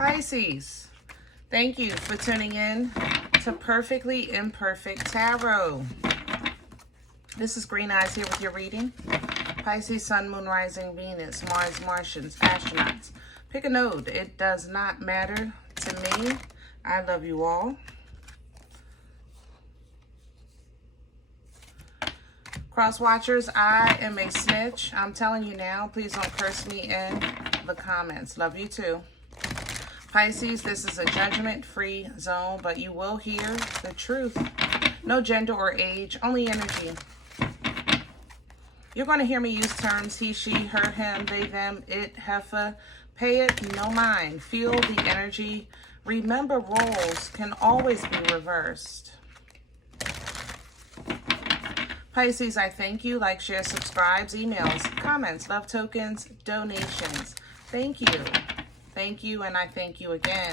Pisces, thank you for tuning in to Perfectly Imperfect Tarot. This is Green Eyes here with your reading. Pisces, Sun, Moon, Rising, Venus, Mars, Martians, astronauts. Pick a node. It does not matter to me. I love you all. Cross watchers, I am a snitch. I'm telling you now, please don't curse me in the comments. Love you too. Pisces, this is a judgment-free zone, but you will hear the truth. No gender or age, only energy. You're going to hear me use terms he, she, her, him, they, them, it, heifer. Pay it no mind. Feel the energy. Remember, roles can always be reversed. Pisces, I thank you. Like, share, subscribes, emails, comments, love tokens, donations. Thank you. Thank you, and I thank you again.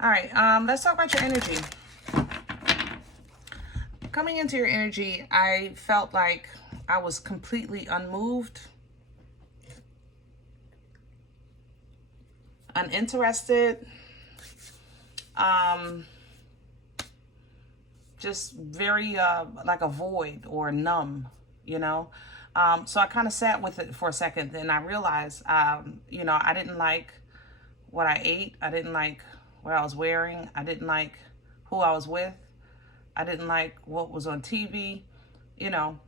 All right, let's talk about your energy. Coming into your energy, I felt like I was completely unmoved, uninterested, just very like a void or numb, you know. So I kind of sat with it for a second, and I realized, you know, I didn't like what I ate. I didn't like what I was wearing. I didn't like who I was with. I didn't like what was on TV, you know.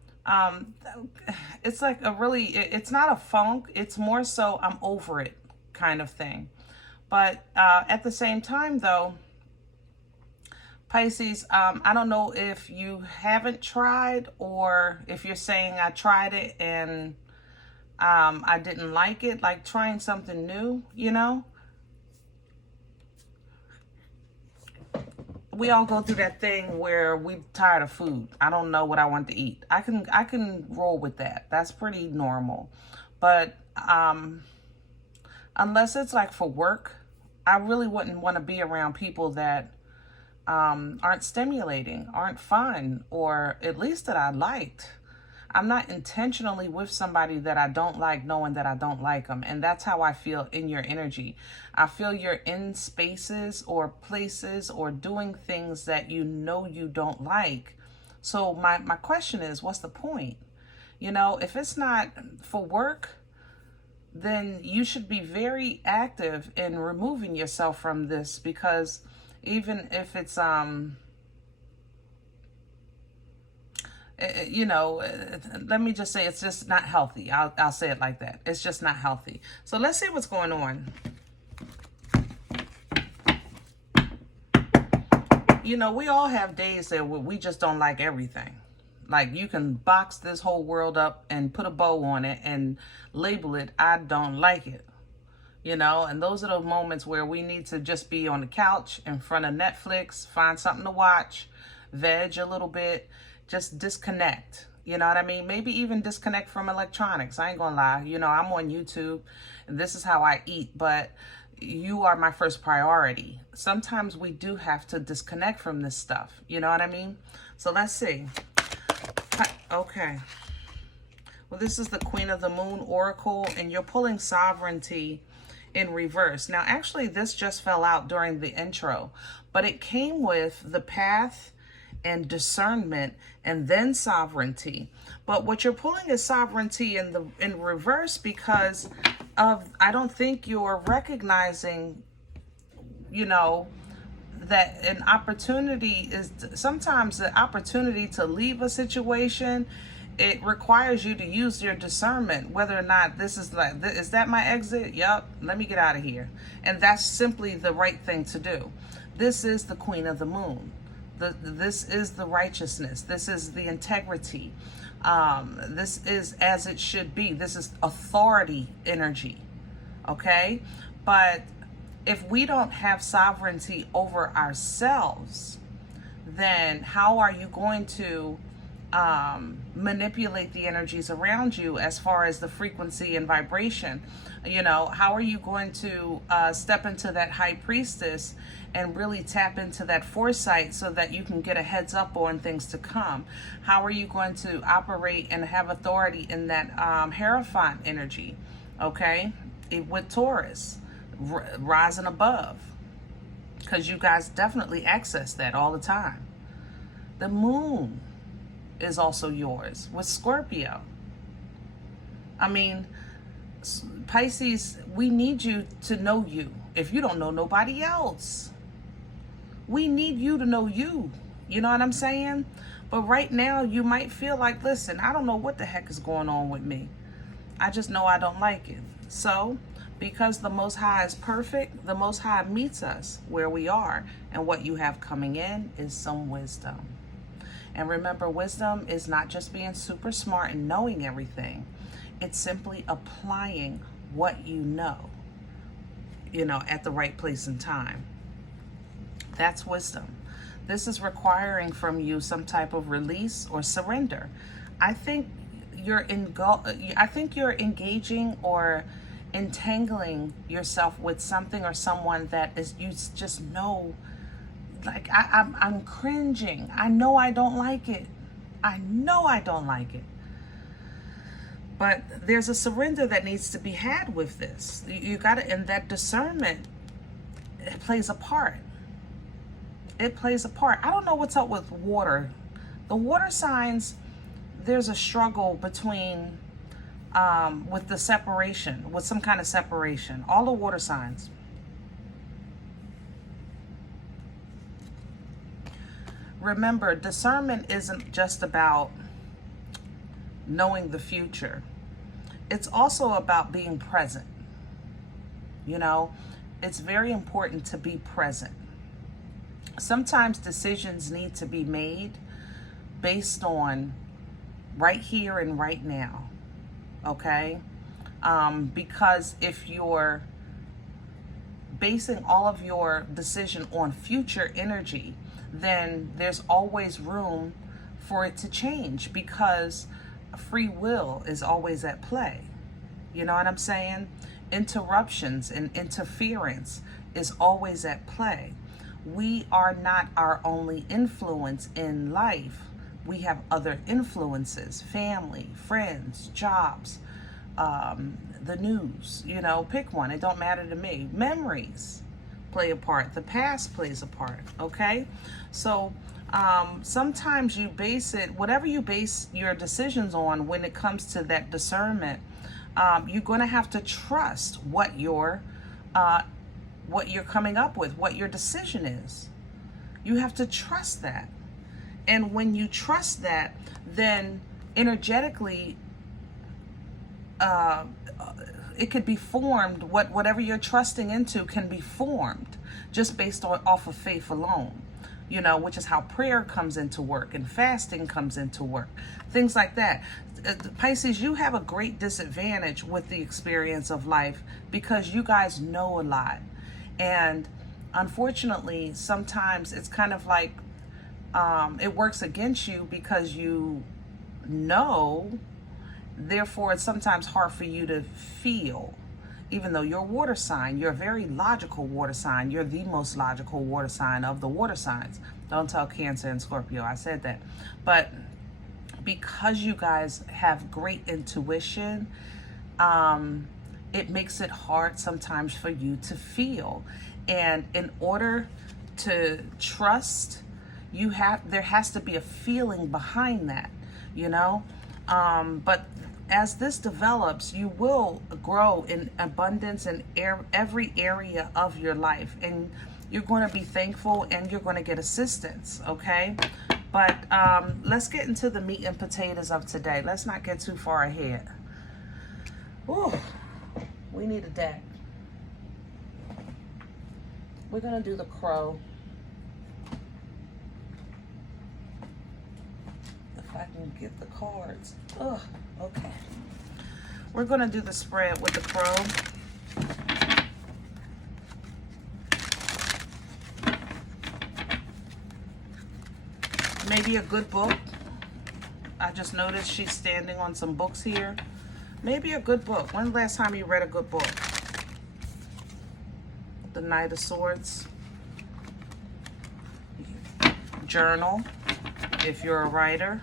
It's like a really, it's not a funk. It's more so I'm over it kind of thing. But at the same time, though, Pisces, I don't know if you haven't tried or if you're saying I tried it and I didn't like it, like trying something new, you know? We all go through that thing where we're tired of food. I don't know what I want to eat. I can roll with that. That's pretty normal. But unless it's like for work, I really wouldn't want to be around people that aren't stimulating, aren't fun, or at least that I liked. I'm not intentionally with somebody that I don't like, knowing that I don't like them. And that's how I feel in your energy. I feel you're in spaces or places or doing things that you know you don't like. So my question is, what's the point? You know, if it's not for work, then you should be very active in removing yourself from this, because even if it's, you know, let me just say it's just not healthy. I'll say it like that. It's just not healthy. So let's see what's going on. You know, we all have days that we just don't like everything. Like, you can box this whole world up and put a bow on it and label it, I don't like it. You know, and those are the moments where we need to just be on the couch in front of Netflix, find something to watch, veg a little bit, just disconnect. You know what I mean? Maybe even disconnect from electronics. I ain't gonna lie. You know, I'm on YouTube and this is how I eat, but you are my first priority. Sometimes we do have to disconnect from this stuff. You know what I mean? So let's see. Okay. Well, this is the Queen of the Moon Oracle, and you're pulling sovereignty in reverse. Now, actually, this just fell out during the intro, but it came with the path and discernment and then sovereignty. But what you're pulling is sovereignty in reverse because of, I don't think you're recognizing, you know, that an opportunity is sometimes the opportunity to leave a situation. It requires you to use your discernment, whether or not this is like, is that my exit? Yep, let me get out of here. And that's simply the right thing to do. This is the Queen of the Moon. This is the righteousness. This is the integrity. This is as it should be. This is authority energy. Okay? But if we don't have sovereignty over ourselves, then how are you going to manipulate the energies around you as far as the frequency and vibration. You know, how are you going to step into that high priestess and really tap into that foresight so that you can get a heads up on things to come? How are you going to operate and have authority in that Hierophant energy, okay, with Taurus, rising above? Because you guys definitely access that all the time. The moon is also yours with Scorpio. I mean, Pisces, we need you to know you. If you don't know nobody else, we need you to know you. You know what I'm saying? But right now, you might feel like, listen, I don't know what the heck is going on with me. I just know I don't like it. So, because the Most High is perfect, the Most High meets us where we are. And what you have coming in is some wisdom. And remember, wisdom is not just being super smart and knowing everything. It's simply applying what you know, at the right place and time. That's wisdom. This is requiring from you some type of release or surrender. I think you're engaging or entangling yourself with something or someone that is, you just know, like, I'm cringing. I know I don't like it. I know I don't like it. But there's a surrender that needs to be had with this. You got to, and that discernment, it plays a part. It plays a part. I don't know what's up with water. The water signs, there's a struggle between, with the separation, with some kind of separation. All the water signs. Remember, discernment isn't just about knowing the future. It's also about being present. It's very important to be present. Sometimes decisions need to be made based on right here and right now, okay? Because if you're basing all of your decision on future energy, then there's always room for it to change, because free will is always at play. You know what I'm saying? Interruptions and interference is always at play. We are not our only influence in life. We have other influences: family, friends, jobs, the news, pick one. It don't matter to me. Memories play a part. The past plays a part, okay? So sometimes you base it, whatever you base your decisions on when it comes to that discernment, you're going to have to trust what you're coming up with, what your decision is. You have to trust that. And when you trust that, then energetically, it could be formed. Whatever you're trusting into can be formed just based off of faith alone, which is how prayer comes into work and fasting comes into work, things like that. Pisces, you have a great disadvantage with the experience of life because you guys know a lot. And unfortunately, sometimes it's kind of like it works against you because you know. Therefore, it's sometimes hard for you to feel, even though you're a water sign. You're a very logical water sign. You're the most logical water sign of the water signs. Don't tell Cancer and Scorpio I said that. But because you guys have great intuition, it makes it hard sometimes for you to feel. And in order to trust, there has to be a feeling behind that, but as this develops, you will grow in abundance in every area of your life, and you're going to be thankful and you're going to get assistance, okay? But let's get into the meat and potatoes of today. Let's not get too far ahead. Ooh, we need a deck. We're going to do the Crow. If I can get the cards. Oh, okay. We're going to do the spread with the Crow. Maybe a good book. I just noticed she's standing on some books here. Maybe a good book. When's the last time you read a good book? The Knight of Swords. Journal, if you're a writer.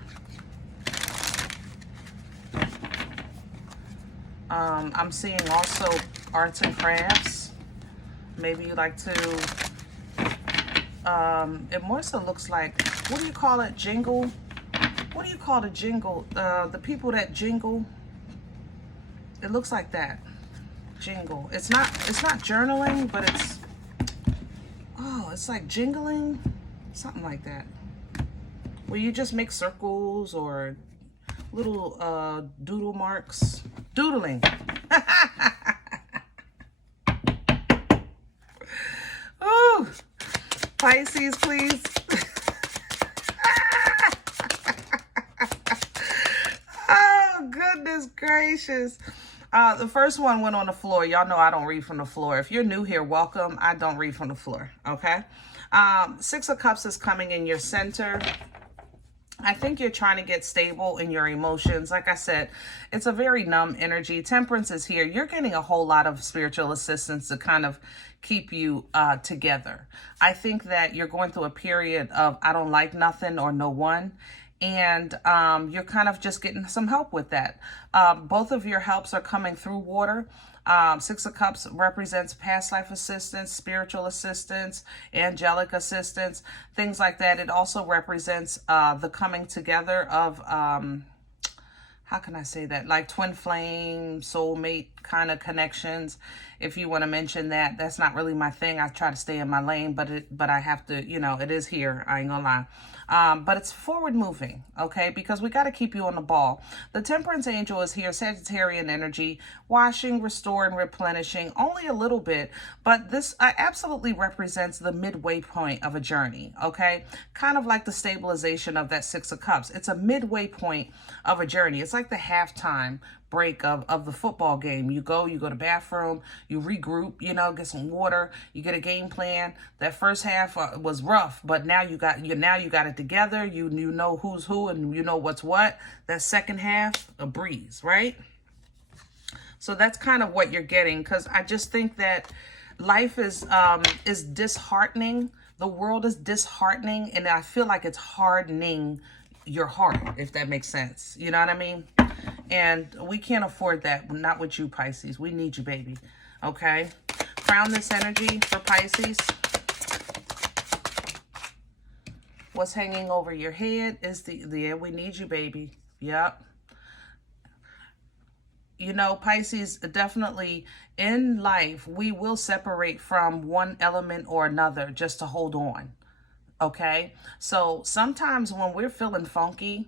I'm seeing also arts and crafts. Maybe you like to, it more so looks like, what do you call it, jingle? What do you call the jingle? The people that jingle, it looks like that, jingle. It's not journaling, but it's like jingling, something like that. Where you just make circles or little doodle marks. Doodling. Ooh, Pisces, please. Oh, goodness gracious. The first one went on the floor. Y'all know I don't read from the floor. If you're new here, welcome. I don't read from the floor, okay? Six of Cups is coming in your center. I think you're trying to get stable in your emotions. Like I said, it's a very numb energy. Temperance is here. You're getting a whole lot of spiritual assistance to kind of keep you together. I think that you're going through a period of I don't like nothing or no one. And you're kind of just getting some help with that. Both of your helps are coming through water. Six of Cups represents past life assistance, spiritual assistance, angelic assistance, things like that. It also represents the coming together of, how can I say that? Like twin flame, soulmate kind of connections. If you want to mention that, that's not really my thing. I try to stay in my lane, but I have to, you know, it is here. I ain't gonna lie. But it's forward moving, okay? Because we got to keep you on the ball. The Temperance Angel is here, Sagittarian energy, washing, restoring, replenishing, only a little bit, but this absolutely represents the midway point of a journey, okay? Kind of like the stabilization of that Six of Cups. It's a midway point of a journey. It's like the halftime break of the football game. You go to the bathroom, you regroup, you know, get some water, you get a game plan. That first half was rough, but now you got it together. You know who's who and you know what's what. That second half, a breeze, right? So that's kind of what you're getting, because I just think that life is disheartening. The world is disheartening, and I feel like it's hardening your heart, if that makes sense. You know what I mean? And we can't afford that. Not with you, Pisces. We need you, baby. Okay? Crown this energy for Pisces. What's hanging over your head is the we need you, baby. Yep. You know, Pisces, definitely in life, we will separate from one element or another just to hold on. Okay? So sometimes when we're feeling funky,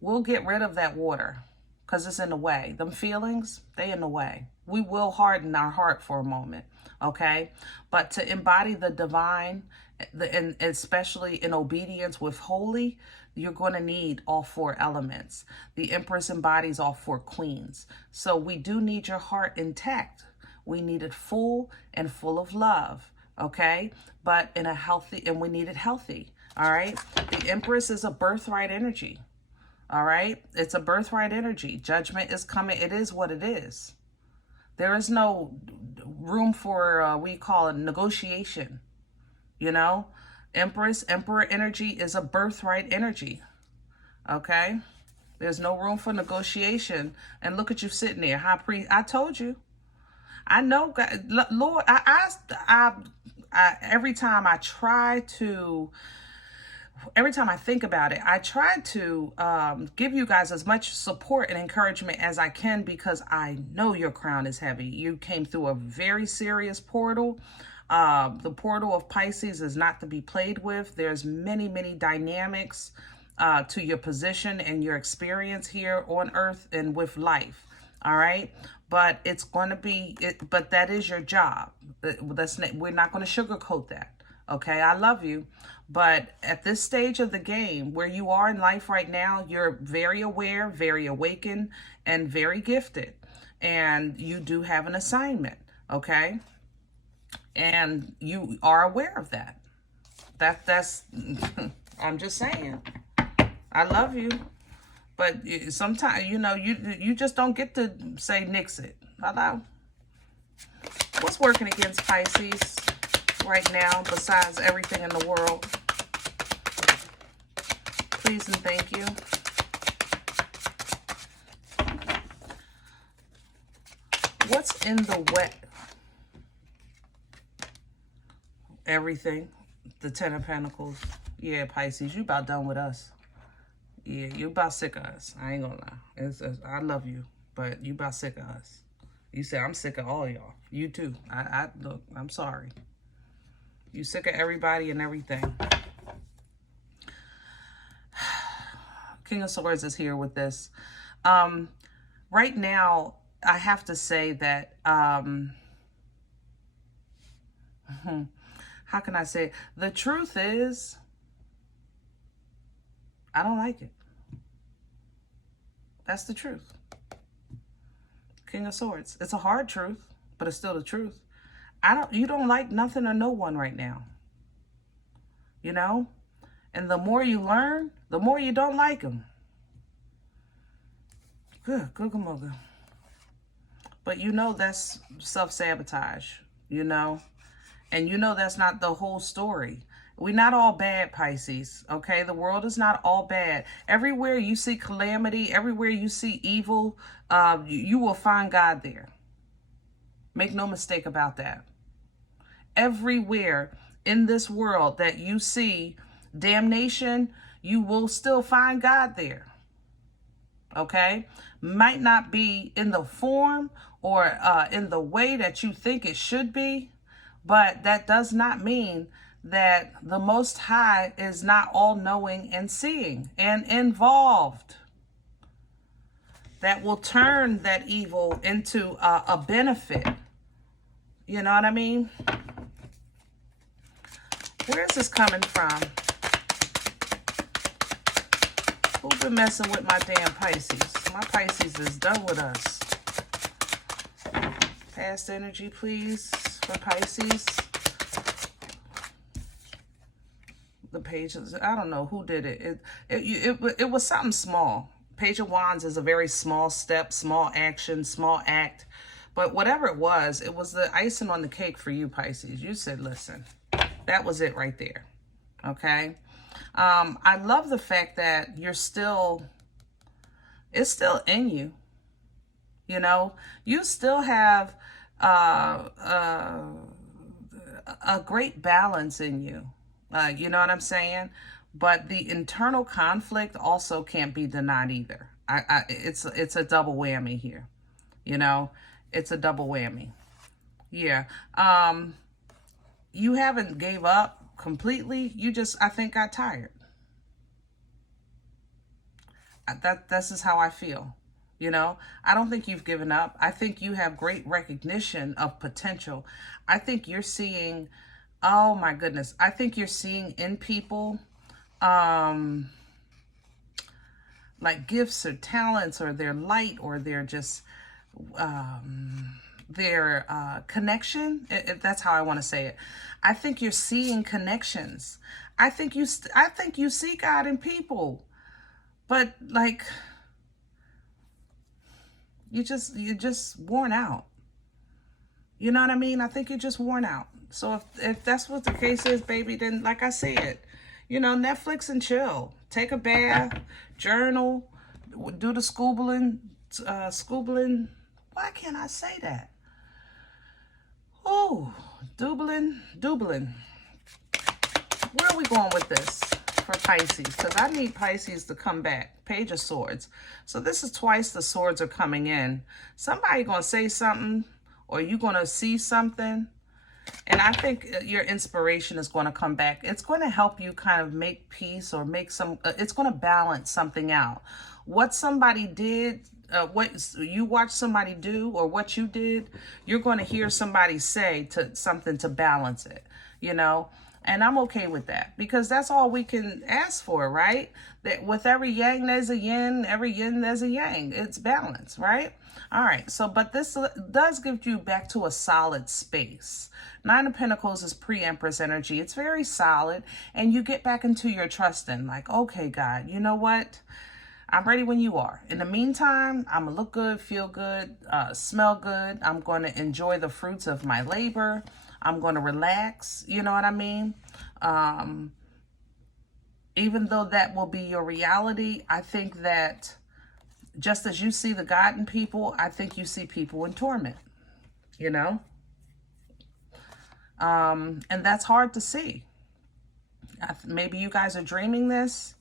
we'll get rid of that water because it's in the way. Them feelings, they in the way. We will harden our heart for a moment, okay? But to embody the divine, and especially in obedience with holy, you're going to need all four elements. The Empress embodies all four queens. So we do need your heart intact. We need it full and full of love, okay? But in a healthy, and we need it healthy, all right? The Empress is a birthright energy. All right. It's a birthright energy. Judgment is coming. It is what it is. There is no room for, we call it negotiation. You know, Empress, Emperor energy is a birthright energy. Okay. There's no room for negotiation. And look at you sitting there. High priest. I told you. I know, God, Lord, I every time I try to, every time I think about it, I try to give you guys as much support and encouragement as I can, because I know your crown is heavy. You came through a very serious portal. The portal of Pisces is not to be played with. There's many, many dynamics to your position and your experience here on Earth and with life. All right. But it's going to be, but that is your job. We're not going to sugarcoat that. Okay, I love you. But at this stage of the game, where you are in life right now, you're very aware, very awakened, and very gifted. And you do have an assignment, okay? And you are aware of that. That's I'm just saying. I love you. But sometimes, you know, you just don't get to say nix it. Hello? What's working against Pisces right now besides everything in the world? Please and thank you. What's in the wet? Everything. The Ten of Pentacles. Yeah, Pisces, you about done with us. Yeah, you about sick of us. I ain't gonna lie. I love you, but you about sick of us. You said, I'm sick of all y'all. You too. Look, I'm sorry. You sick of everybody and everything. King of Swords is here with this. Right now, I have to say that, how can I say it? The truth is, I don't like it. That's the truth. King of Swords. It's a hard truth, but it's still the truth. You don't like nothing or no one right now. You know? And the more you learn, the more you don't like them. Good, googa-mooga. But you know that's self-sabotage, you know? And you know that's not the whole story. We're not all bad, Pisces, okay? The world is not all bad. Everywhere you see calamity, everywhere you see evil, you will find God there. Make no mistake about that. Everywhere in this world that you see damnation, you will still find God there. Okay? Might not be in the form or in the way that you think it should be, but that does not mean that the Most High is not all-knowing and seeing and involved. That will turn that evil into a benefit. You know what I mean? Where is this coming from? Who's been messing with my damn Pisces? My Pisces is done with us. Past energy, please, for Pisces. The pages, I don't know who did it. It was something small. Page of Wands is a very small step, small action, small act. But whatever it was the icing on the cake for you, Pisces. You said, listen, that was it right there. Okay? I love the fact that it's still in you. You know? You still have a great balance in you. You know what I'm saying? But the internal conflict also can't be denied either. It's a double whammy here. You know, it's a double whammy. Yeah. You haven't gave up completely. You just, I think, got tired. This is how I feel. You know, I don't think you've given up. I think you have great recognition of potential. I think you're seeing, oh my goodness, I think you're seeing in people like gifts or talents or their light or their just their connection, if that's how I want to say it. I think you're seeing connections. I think you see God in people, but like you're just worn out. You know what I mean? I think you're just worn out. So if that's what the case is, baby, then like I said, you know, Netflix and chill. Take a bath, journal, do the scoobling. Why can't I say that? Oh, doobling. Where are we going with this for Pisces? Because I need Pisces to come back. Page of Swords. So this is twice the swords are coming in. Somebody going to say something or you going to see something. And I think your inspiration is going to come back. It's going to help you kind of make peace or make some, it's going to balance something out. What somebody did, what you watch somebody do or what you did, you're going to hear somebody say to something to balance it, you know? And I'm okay with that because that's all we can ask for, right? That with every yang, there's a yin, every yin, there's a yang. It's balance, right? All right. So, but this does give you back to a solid space. Nine of Pentacles is pre-Empress energy. It's very solid. And you get back into your trusting. Like, okay, God, you know what? I'm ready when you are. In the meantime, I'm going to look good, feel good, smell good. I'm going to enjoy the fruits of my labor. I'm going to relax. You know what I mean? Even though that will be your reality, I think that just as you see the God in people, I think you see people in torment, you know? And that's hard to see. Maybe you guys are dreaming this.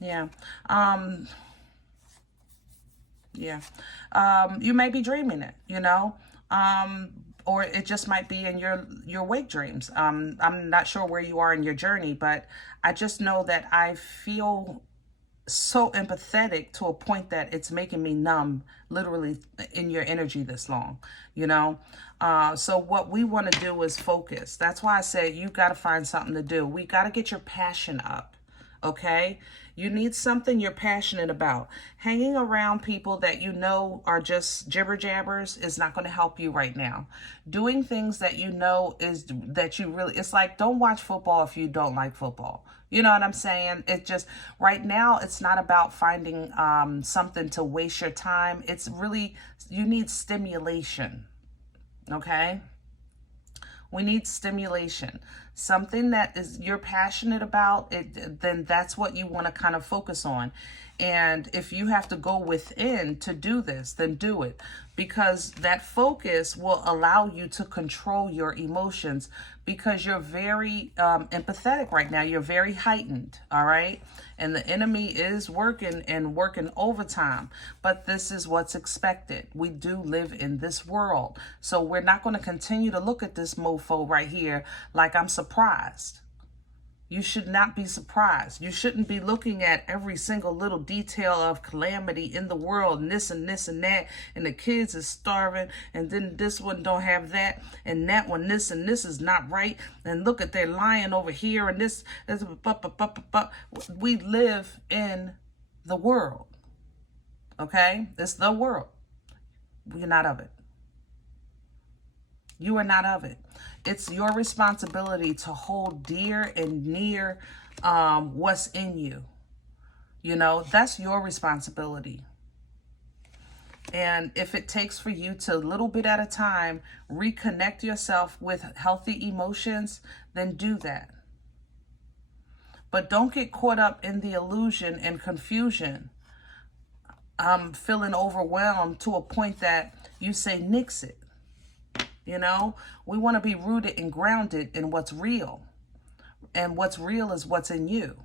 Yeah. You may be dreaming it, you know? Or it just might be in your wake dreams. I'm not sure where you are in your journey, but I just know that I feel so empathetic to a point that it's making me numb, literally, in your energy this long, you know? So what we want to do is focus. That's why I say you got to find something to do. We got to get your passion up, okay? You need something you're passionate about. Hanging around people that you know are just jibber jabbers is not going to help you right now. Doing things that you know is that you really, it's like, don't watch football if you don't like football. You know what I'm saying? It just, right now, it's not about finding something to waste your time. It's really, you need stimulation, okay? We need stimulation. Something that is you're passionate about, then that's what you want to kind of focus on. And if you have to go within to do this, then do it. Because that focus will allow you to control your emotions, because you're very empathetic right now. You're very heightened, all right? And the enemy is working and working overtime. But this is what's expected. We do live in this world. So we're not going to continue to look at this mofo right here like I'm surprised. You should not be surprised. You shouldn't be looking at every single little detail of calamity in the world, and this and this and that, and the kids is starving, and then this one don't have that, and that one this and this is not right, and look at they're lying over here, and this. We live in the world, okay? It's the world. We're not of it. You are not of it. It's your responsibility to hold dear and near what's in you. You know, that's your responsibility. And if it takes for you to, little bit at a time, reconnect yourself with healthy emotions, then do that. But don't get caught up in the illusion and confusion. Feeling overwhelmed to a point that you say, nix it. You know, we want to be rooted and grounded in what's real. And what's real is what's in you.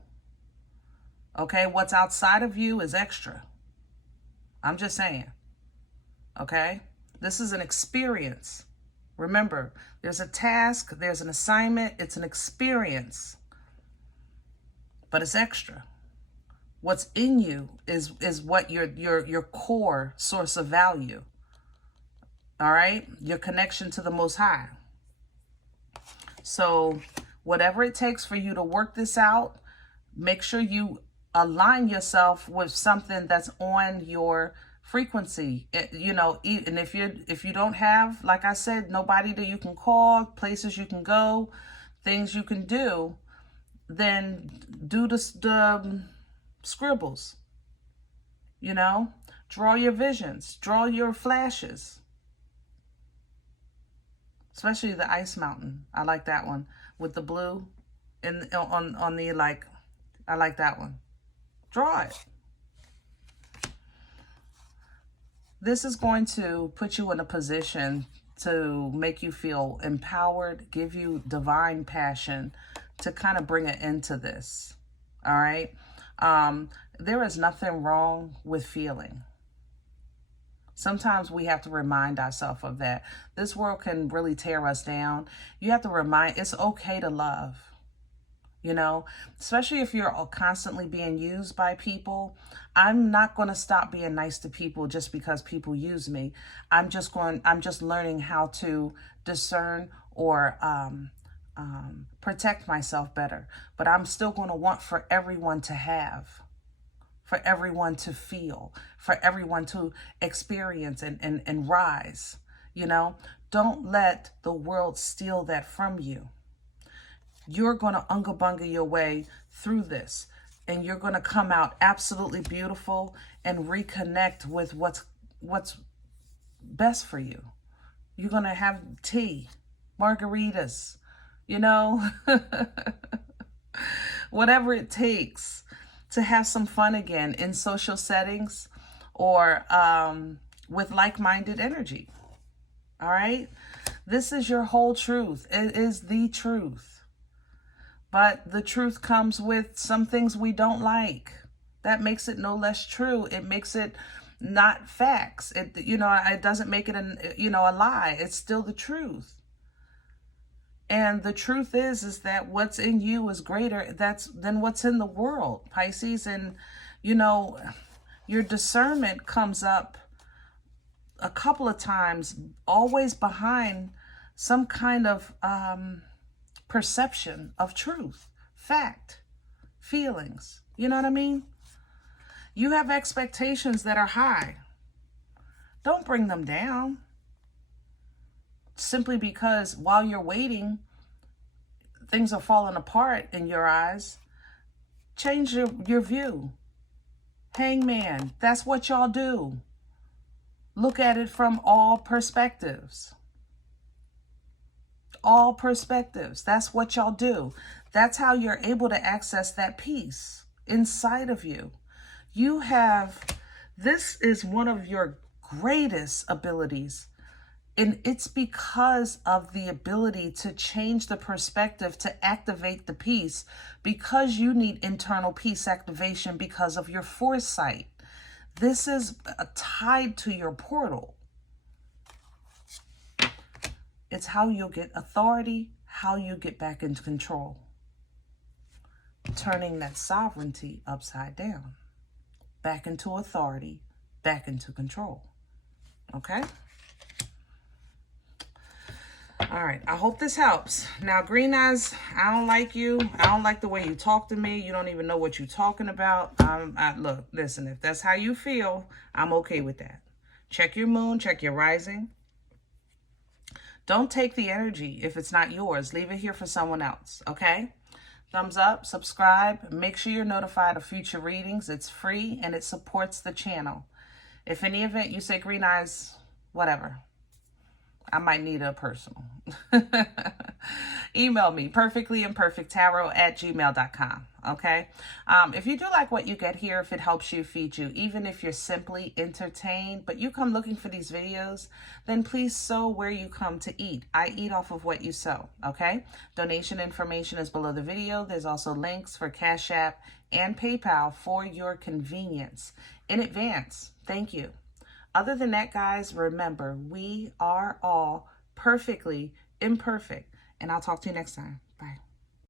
Okay, what's outside of you is extra. I'm just saying. Okay, this is an experience. Remember, there's a task, there's an assignment, it's an experience. But it's extra. What's in you is what your core source of value. All right, your connection to the Most High. So whatever it takes for you to work this out, make sure you align yourself with something that's on your frequency. You know, and if you don't have, like I said, nobody that you can call, places you can go, things you can do, then do the scribbles. You know, draw your visions, draw your flashes. Especially the ice mountain. I like that one with the blue and on the, like, I like that one. Draw it. This is going to put you in a position to make you feel empowered, give you divine passion to kind of bring an end to this. All right. There is nothing wrong with feeling. Sometimes we have to remind ourselves of that. This world can really tear us down. You have to remind, it's okay to love, you know, especially if you're constantly being used by people. I'm not going to stop being nice to people just because people use me. I'm just learning how to discern or protect myself better. But I'm still going to want for everyone to have, for everyone to feel, for everyone to experience and rise, you know. Don't let the world steal that from you. You're going to unga bunga your way through this. and you're going to come out absolutely beautiful and reconnect with what's best for you. You're going to have tea, margaritas, you know, whatever it takes to have some fun again in social settings or with like-minded energy. All right? This is your whole truth. It is the truth. But the truth comes with some things we don't like. That makes it no less true. It makes it not facts. It, you know, it doesn't make it a lie. It's still the truth. And the truth is that what's in you is greater than what's in the world, Pisces. And, you know, your discernment comes up a couple of times, always behind some kind of perception of truth, fact, feelings. You know what I mean? You have expectations that are high. Don't bring them down. Simply because while you're waiting, things are falling apart in your eyes. Change your view. Hangman, that's what y'all do. Look at it from all perspectives. All perspectives. That's what y'all do. That's how you're able to access that peace inside of you. You have, this is one of your greatest abilities. And it's because of the ability to change the perspective, to activate the peace, because you need internal peace activation because of your foresight. This is tied to your portal. It's how you'll get authority, how you get back into control. Turning that sovereignty upside down. Back into authority, back into control. Okay? All right, I hope this helps. Now, Green Eyes, I don't like you. I don't like the way you talk to me. You don't even know what you're talking about. Look, listen, if that's how you feel, I'm okay with that. Check your moon, check your rising. Don't take the energy if it's not yours. Leave it here for someone else, okay? Thumbs up, subscribe. Make sure you're notified of future readings. It's free and it supports the channel. If in any event you say Green Eyes, whatever, I might need a personal. Email me, perfectlyimperfecttarot@gmail.com. Okay? If you do like what you get here, if it helps you, feed you, even if you're simply entertained, but you come looking for these videos, then please sow where you come to eat. I eat off of what you sow. Okay? Donation information is below the video. There's also links for CashApp and PayPal for your convenience. In advance, thank you. Other than that, guys, remember, we are all perfectly imperfect. And I'll talk to you next time.